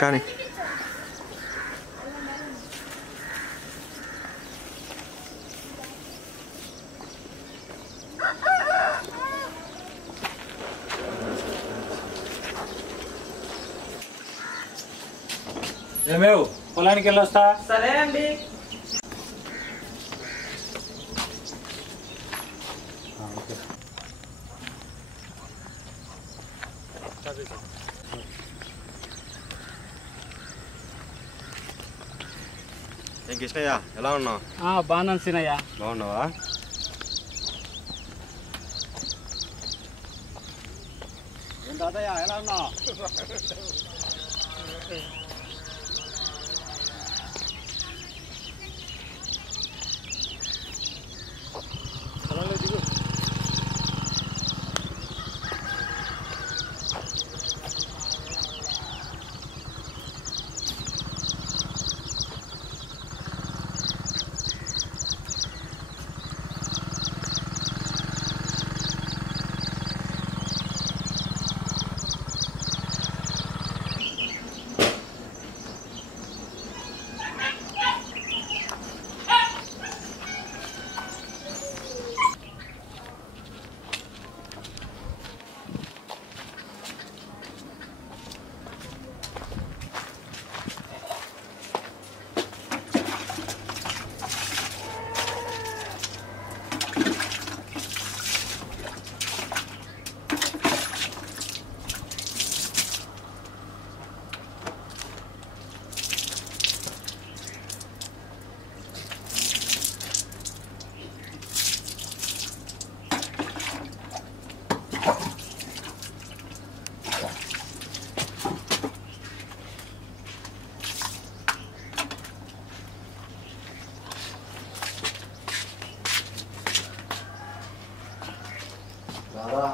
కానీ ఏమేవ్ పొలానికి వెళ్ళొస్తా. సరే అండి. కృష్ణయ్య ఎలా ఉన్నావు? బాగున్నాను సీనయ్య. బాగున్నావా? ఏం తాతయ్య ఎలా ఉన్నావు?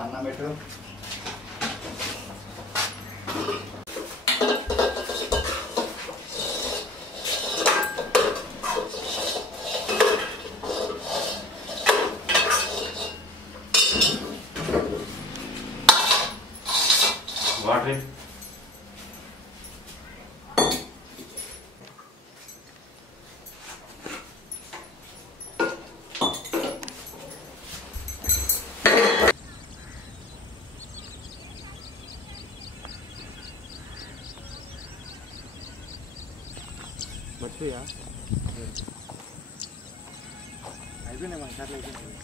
అన్నం పెట్టు. వాటర్ అయిపోయినాయి మన షర్ట్లు అయిపోయినాయి.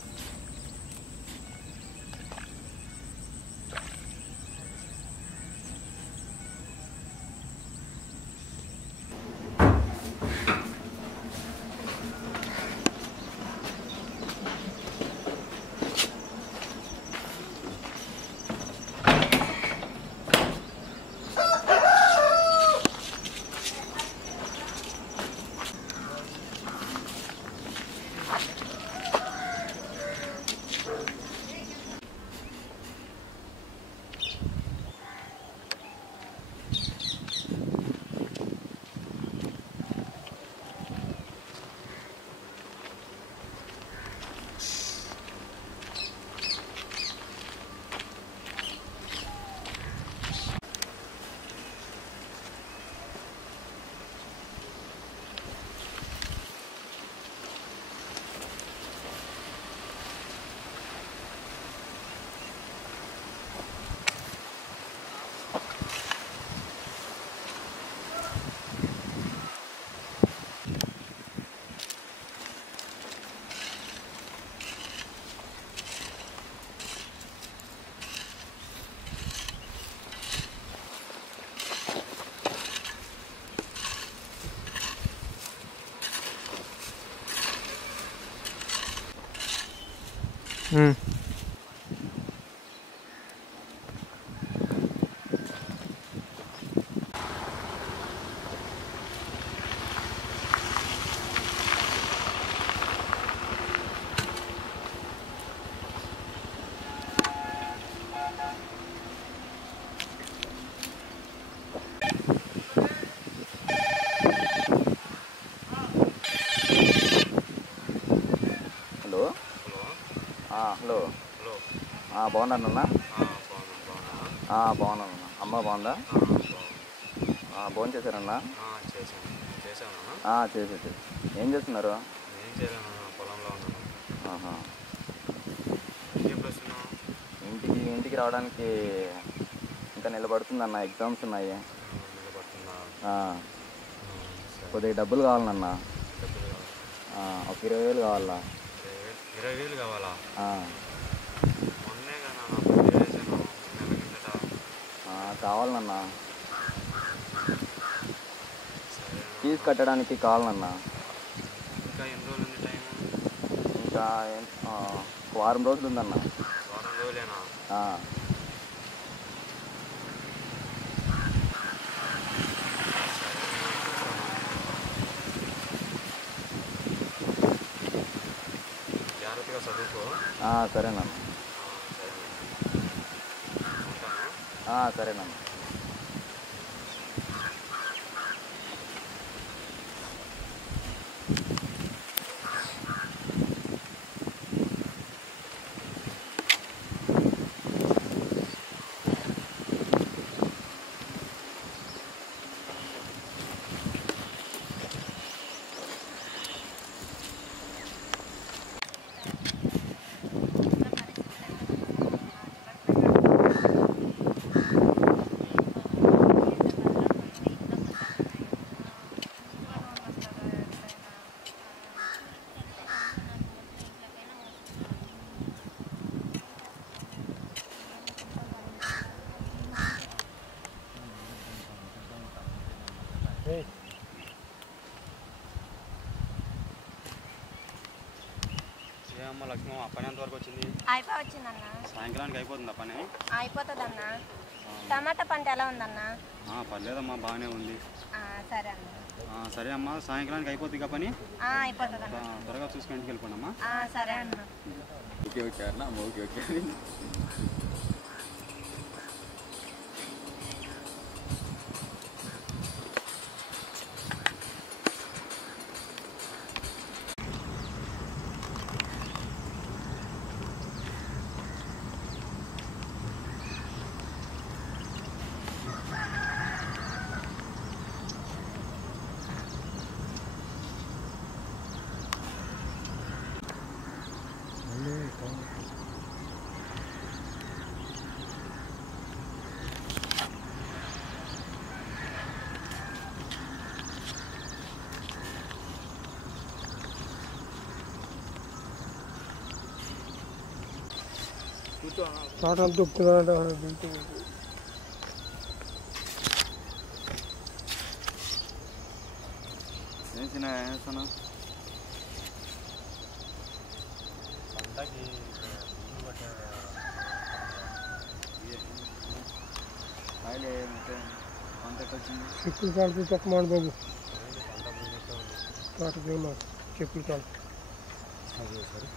హలో బాగున్నానన్నా? బాగున్నానన్నా. అమ్మ బాగుందా? భోజనం చేశారన్నా? చేసేది. ఏం చేస్తున్నారు? ఇంటికి రావడానికి ఇంకా నిలబడుతుందన్న. ఎగ్జామ్స్ ఉన్నాయి. కొద్దిగా డబ్బులు కావాలన్నా. ఒక 20,000 కావాలా? 20,000 కావాలా? కావాలన్నా. ఫీజు కట్టడానికి కావాలన్నా. ఇంకా ఎన్ని రోజులు ఉంది టైం? ఇంకా వారం రోజులు ఉందన్నా. వారం రోజులేనా? జాగ్రత్తగా చదువుకో. సరేనన్నా. సరేనన్నా. ఏమమ్మా లక్ష్మమ్మ, పని ఎంతవరకు వచ్చింది? వచ్చిందన్నా. సాయంకాలానికి అయిపోతుందా పని? అయిపోతుందన్నా. టమాటా పంట ఎలా ఉందన్నా? పర్లేదమ్మా, బాగానే ఉంది. సరే అన్న. సరే అమ్మా, సాయంకాలానికి అయిపోతుంది పని. అయిపోతుందన్నా. త్వరగా చూసుకుని ఇంటికి వెళ్ళిపోండమ్మా. సరే అన్న. ఓకే అన్న. ఓకే. తోటలు దుక్కుతున్నాడు. ఏం చేస్తున్నా? పంటకి కాయలే పంటకు వచ్చింది. చెప్పులు కాలుతూ తక్కువ బాబు. తోటకి చెప్పులు కాలు. సరే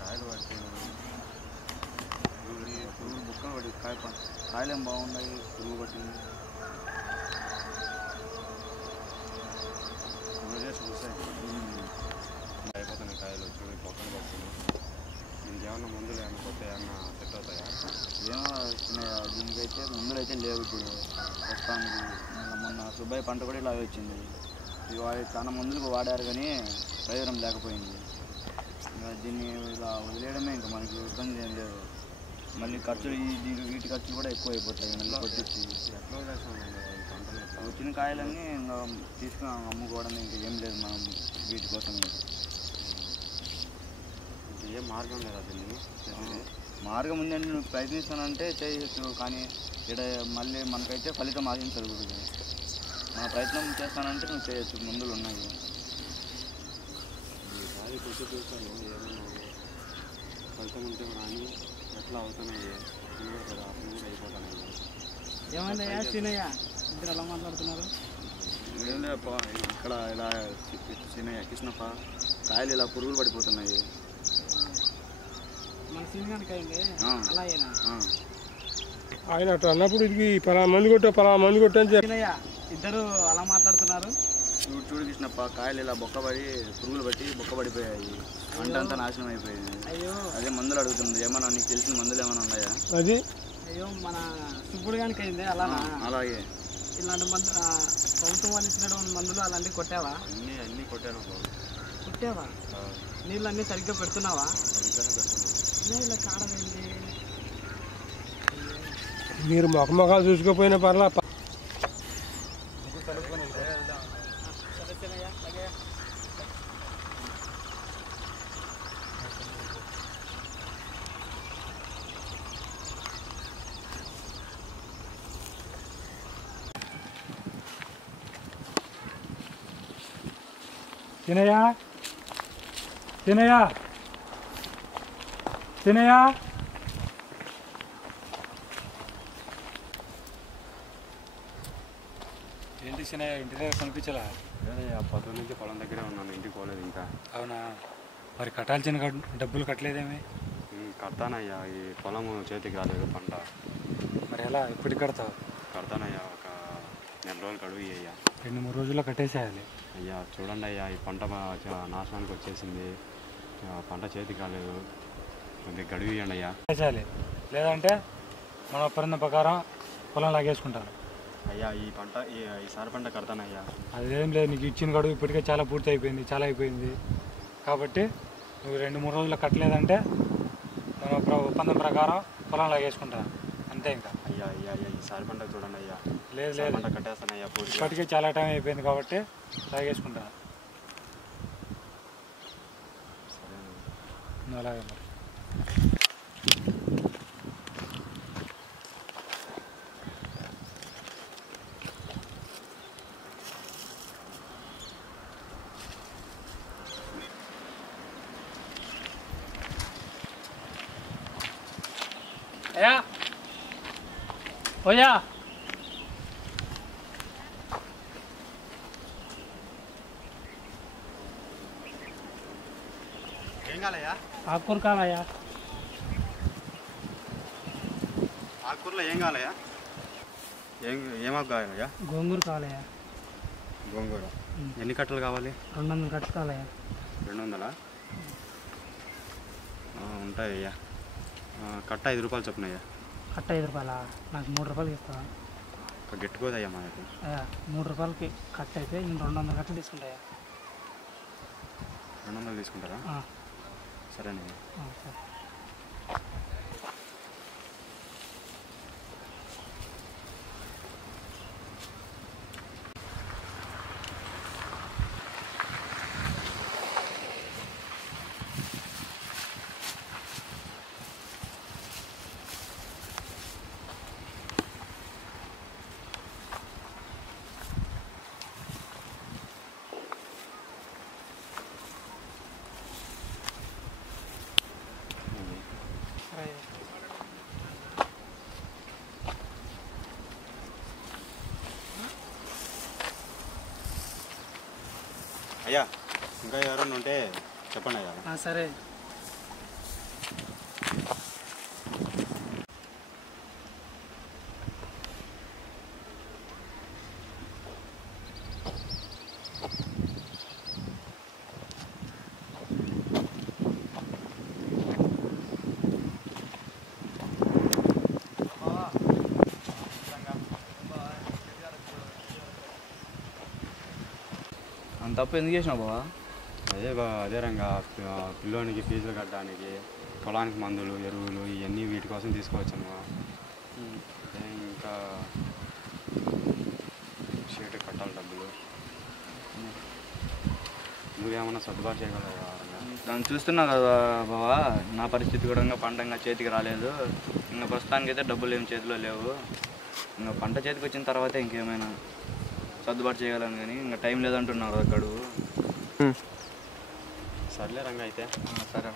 కాయలు పట్టి పురుగు బుక్కలు పడి కాయలేం బాగున్నాయి. పురుగు పట్టింది. అయిపోతున్నాయి కాయలు. చూడు మొక్కలు పడుతున్నాయి. దీనికి ఏమన్నా మందులు ఏమన్నా కొత్త ఏమన్నా సెట్ అవుతాయా? ఏమో దీనికైతే మందులు అయితే లేవు ఇప్పుడు ప్రస్తుతానికి. మొన్న సుబ్బయ్య పంట కూడా ఇలా వచ్చింది. ఇవి చాలా మందులకు వాడారు కానీ ప్రయోజనం లేకపోయింది. ఇంకా దీన్ని ఇలా వదిలేయడమే. ఇంకా మనకి ఇబ్బంది ఏం లేదు. మళ్ళీ ఖర్చులు వీటి ఖర్చులు కూడా ఎక్కువ అయిపోతాయి. మళ్ళీ కొట్టించి వచ్చిన కాయలన్నీ ఇంకా తీసుకుని అమ్ముకోవడం ఇంకా ఏం లేదు మనం వీటి కోసం. ఏం మార్గం లేదా దీన్ని? మార్గం ఉందండి. నువ్వు ప్రయత్నిస్తానంటే చేయొచ్చు. కానీ ఇక్కడ మళ్ళీ మనకైతే ఫలితం ఆశించకూడదు. మన ప్రయత్నం చేస్తానంటే నువ్వు చేయొచ్చు. మందులు ఉన్నాయి. అది కొద్ది చూసాను ఏమన్నా ఫలితం ఉంటే రాని ఎట్లా అవుతున్నాయి కదా అప్పుడు కూడా అయిపోతాను. ఏమైందయ్యా సీనయ్య ఇద్దరు ఎలా మాట్లాడుతున్నారు? ఏం లేదప్ప, ఇక్కడ ఇలా చిన్నయ్య కృష్ణప్ప కాయలు ఇలా పురుగులు పడిపోతున్నాయి. మన సీనియానికి అయింది అలా అయినా ఆయన అటు అన్నప్పుడు ఇది పలానా మంది కొట్టా అని చెప్పి సీనయ్య ఇద్దరు అలా మాట్లాడుతున్నారు. చూడు చూడు కృష్ణప్ప, కాయలు ఇలా బొక్కబడి పురుగులు బట్టి బొక్కబడిపోయాయి, పంటంతా నాశనం అయిపోయింది. అయ్యో అదే మందులు అడుగుతుంది, ఏమన్నా నీకు తెలిసిన మందులు ఏమైనా ఉన్నాయా? అది అయ్యో మన సుబ్బుడు గానికి అయింది అలానా? అలాగే ఇలాంటి మందు ప్రభుత్వం వాళ్ళు ఇచ్చినటువంటి మందులు అలాంటివి కొట్టావా? అన్నీ కొట్టాను బాబు. కొట్టావా? నీళ్ళు అన్నీ సరిగ్గా పెడుతున్నావా? సరిగ్గానే పెడుతున్నాను. ఇలా కాడమేంటి? మీరు మొఖమొఖాలు చూసుకోపోయినా పర్లా. తినయ్యా తినయ్యా తినయ్యా ఏంటి సినయ్య ఇంటి దగ్గర కనిపించలా? పొద్దు నుంచి పొలం దగ్గరే ఉన్నాను, ఇంటికి పోలేదు ఇంకా. అవునా, మరి కట్టాల్సిన డబ్బులు కట్టలేదేమి? కడతానయ్యా, ఈ పొలం చేతికి రాలేదు పంట. మరి ఎలా ఎప్పటికి కడతావు? కడతానయ్యా, ఒక నెల రోజులు గడువు అయ్యా. 2-3 రోజుల్లో కట్టేసేయాలి. అయ్యా చూడండి అయ్యా, ఈ పంట నాశనానికి వచ్చేసింది, పంట చేతికి రాలేదు, కొద్దిగా గడువు ఇవ్వండి అయ్యా. కట్టేసేయాలి, లేదంటే మన ఒప్పందం ప్రకారం పొలం లాగేసుకుంటాను. అయ్యా ఈ పంట ఈసారి పంట కడతానయ్యా. అదేం లేదు, నీకు ఇచ్చిన గడువు ఇప్పటికే చాలా పూర్తి అయిపోయింది, చాలా అయిపోయింది. కాబట్టి నువ్వు 2-3 రోజుల్లో కట్టలేదంటే మన ఒప్పందం ప్రకారం పొలం లాగేసుకుంటాను, అంతే. ఇంకా అయ్యా అయ్యా అయ్యా ఈసారి పంట చూడండి అయ్యా. లేదు లేదు, పంట కట్టేస్తానయ్యా పూర్తి. ఇప్పటికే చాలా టైం అయిపోయింది కాబట్టి లాగేసుకుంటాను. నువ్వు అలాగే మరి. అయ్యా ఓయా ఏం కాలయ్యా? ఆకుకూర కావాలయ్యా? ఆకుకూరలో ఏం కావాలయ్యా? ఏమాకు కావాలయ్యా? గోంగూర కావాలయ్యా? గోంగూర ఎన్ని కట్టలు కావాలి? 200 కట్టలు కావాలయ్యా? 200 ఉంటాయ్యా. కట్ట 5 రూపాయలు చొప్పునయ్యా. కట్ట 5 రూపాయలా? నాకు 3 రూపాయలకి ఇస్తావా? గట్టుకోదయ్యా మనకి. అయ్యా 3 రూపాయలకి కట్ట అయితే నేను 200 కట్టలు తీసుకుంటాయా? 200 తీసుకుంటారా? సరేనయ్యా. సరే. అయ్యా ఇంకా ఎవరైనా ఉంటే చెప్పండి అయ్యా. సరే. అంత తప్పు ఎందుకు చేసినావు బావా? అదే రంగా పిల్లోనికి ఫీజులు కట్టడానికి, పొలానికి మందులు, ఎరువులు ఇవన్నీ వీటి కోసం తీసుకోవచ్చాను. ఇంకా షీట్ కట్టాలి డబ్బులు. నువ్వేమన్నా సర్దుబాటు చేయగలవా? దాన్ని చూస్తున్నా కదా బావా, నా పరిస్థితి కూడా ఇంకా పంట ఇంకా చేతికి రాలేదు. ఇంకా ప్రస్తుతానికైతే డబ్బులు ఏం చేతిలో లేవు. ఇంకా పంట చేతికి వచ్చిన తర్వాతే ఇంకేమైనా సర్దుబాటు చేయగలను, కానీ ఇంకా టైం లేదంటున్నారు అక్కడ. సర్లే రంగా అయితే. సరే.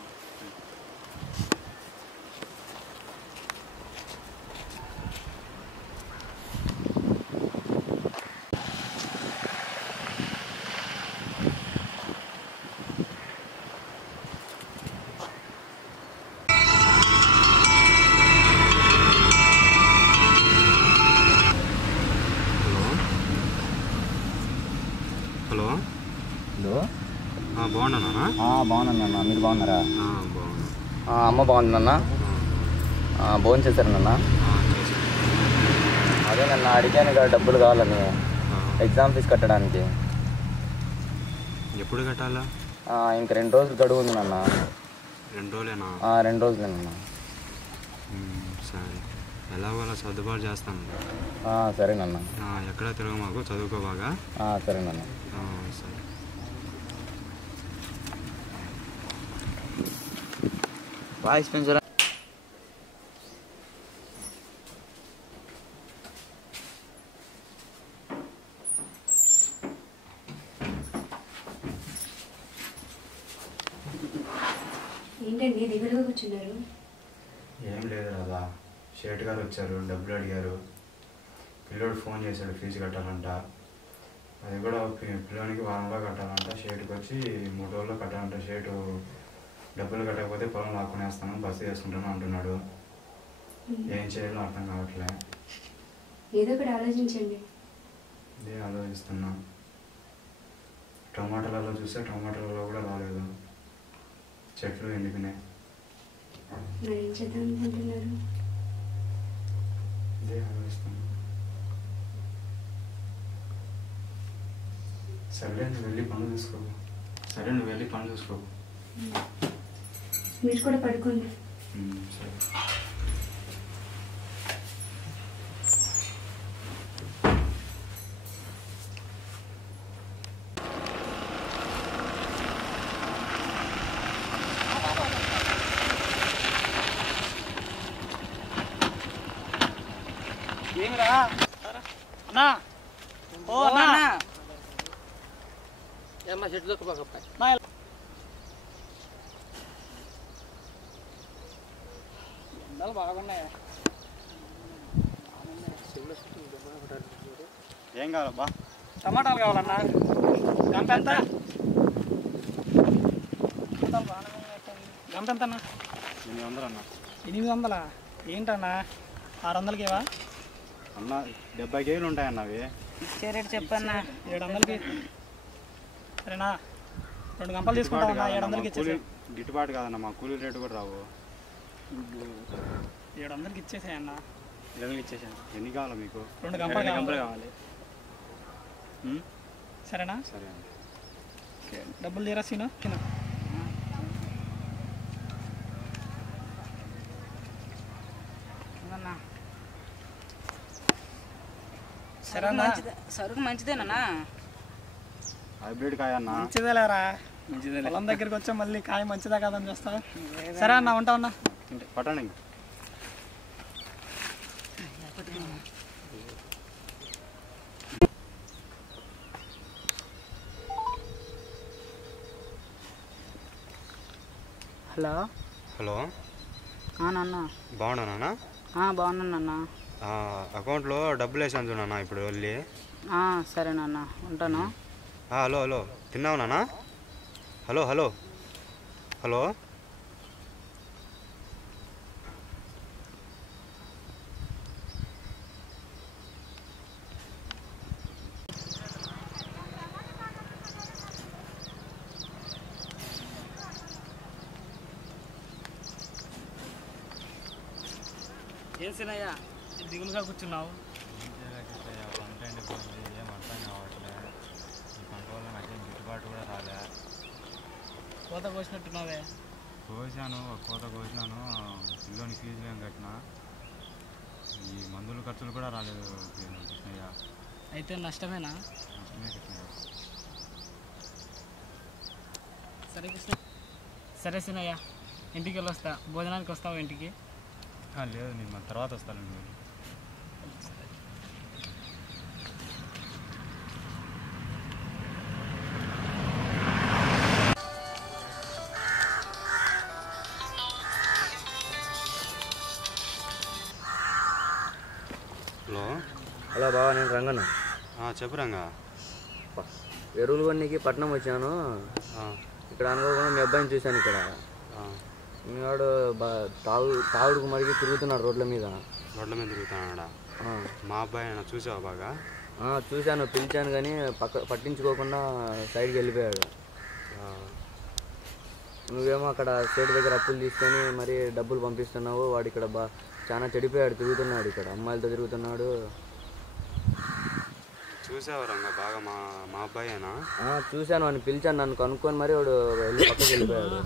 Hello hello. బాగున్నానా? బాగున్నాను. మీరు బాగున్నారా? బాగున్నా. అమ్మ బాగుందన్న. భోజనం చేశారు నాన్న? అదే నన్ను అడిగాను కదా డబ్బులు కావాలని ఎగ్జామ్ ఫీజు కట్టడానికి. ఎప్పుడు కట్టాలా? ఇంక 2 రోజులు గడువు ఉంది నాన్న. 2 రోజులేనా? 2 రోజులేనన్న. సరే, ఎలాగోలా సర్దుబాటు చేస్తాను. సరేనన్న. ఎక్కడ తిరగ మాకు, చదువుకో బాగా. సరేనన్న. సరే. వాయిస్ పెంచరా? ఏంటండి దిగులుగా కూర్చున్నారు? ఏం లేదు రాదా, షేట్ గారు వచ్చారు, డబ్బులు అడిగారు. పిల్లోడు ఫోన్ చేశాడు ఫీజు కట్టాలంట. అది కూడా పిల్లోనికి వారంలో కట్టాలంట. షేట్కి వచ్చి 3 రోజుల్లో కట్టాలంట. షేటు డబ్బులు కట్టకపోతే పొలం లాక్కునేస్తాను, బస్సు చేసుకుంటాను అంటున్నాడు. ఏం చేయాలో అర్థం కావట్లే. ఏదో ఒకటి ఆలోచించండి. ఇదే ఆలోచిస్తున్నా. టమాటాలలో చూస్తే టమాటాలలో కూడా రాలేదు, చెట్లు ఎండిపోయినాయి. మరి ఏం చేద్దాం అనుకుంటున్నారు? ఇదే ఆలోచిస్తున్నా. సరే నువ్వు వెళ్ళి పనులు చూసుకో. మీరు కూడా పడుకోండి. సరే. ఏమిరా అన్నా? ఓ అన్నా, ఏమ్మా చెట్టు దొక్కబాకప్ప. ఎండలు బాగున్నాయా? ఏం కావాలబ్బా? టమాటాలు కావాలన్నా. గంట ఎంత? గంట ఎంత అన్నా? 800 అన్న. 800? ఏంటన్నా 600కి ఇవా? అన్న 70 కేజీలు ఉంటాయన్న అవి. ఇచ్చే రేటు చెప్పన్నా. 700కి సరేనా? 2 గంపలు తీసుకుంటామన్నా. 700కి ఇచ్చేసే. గిట్టుబాటు కాదన్న, మా కూలీ రేటు కూడా రావు. 700కి ఇచ్చేసాయన్నా. 700కి ఇచ్చేసాను. ఎన్ని కావాలా మీకు? 2 గంపలు కావాలి. సరేనా? సరే అండి. డబ్బులు తీరా సీను. సరుకు మంచిదేనా? హైబ్రిడ్ కాయ అన్న. మంచిదే లేరా, పొలం దగ్గరికి వచ్చా మళ్ళీ కాయ మంచిదా కాదని చూస్తా. సరే అన్న, ఉంటా ఉన్నా. పట్టండి. హలో. హలో నాన్న. బాగున్నానా? బాగున్నాను నాన్న. అకౌంట్లో డబ్బులు వేసాను చూడన్నా ఇప్పుడు వెళ్ళి. సరే నాన్న, ఉంటాను. హలో హలో, తిన్నావు నాన్న? Hello hello hello. ఏం సినయ్యా దిగులుగా కూర్చున్నావు? పంట ఎండిపోయింది, ఏం అర్థం కావట్లే. ఈ పంట వల్ల నాకేం గిట్టుబాటు కూడా రాలే. కోత కోసినట్టున్నావే? కోసాను, కోత కోసినాను. పిల్లోని ఫీజు ఏం కట్టినా. ఈ మందుల ఖర్చులు కూడా రాలేదు కృష్ణయ్య. అయితే నష్టమేనా? నష్టమే కృష్ణయ్య. సరే కృష్ణ. సరే సినయ్య, ఇంటికి వెళ్ళొస్తా. భోజనానికి వస్తావు ఇంటికి? లేదు, నేను మన తర్వాత వస్తానండి. హలో హలో బావా, నేను రంగన్న. చెప్పు రంగా. ఎరువులు కొన్నికి పట్నం వచ్చాను. ఇక్కడ అనుకోకుండా మీ అబ్బాయిని చూశాను. ఇక్కడ మీ వాడు తాగుడుకు మరిగి తిరుగుతున్నాడు రోడ్ల మీద తిరుగుతున్నాడా? మా అబ్బాయి చూసావా బాగా? చూశాను, పిలిచాను కానీ పట్టించుకోకుండా సైడ్కి వెళ్ళిపోయాడు. నువ్వేమో అక్కడ స్టేట్ దగ్గర అప్పులు తీసుకొని మరి డబ్బులు పంపిస్తున్నావు. వాడు ఇక్కడ చాలా చెడిపోయాడు, తిరుగుతున్నాడు, ఇక్కడ అమ్మాయిలతో తిరుగుతున్నాడు. చూసావా రంగా బాగా? మా అబ్బాయేనా? చూశాను, అని పిలిచాను, నన్ను కనుక్కొని మరి వాడు వెళ్ళి పక్కకి వెళ్ళిపోయాడు.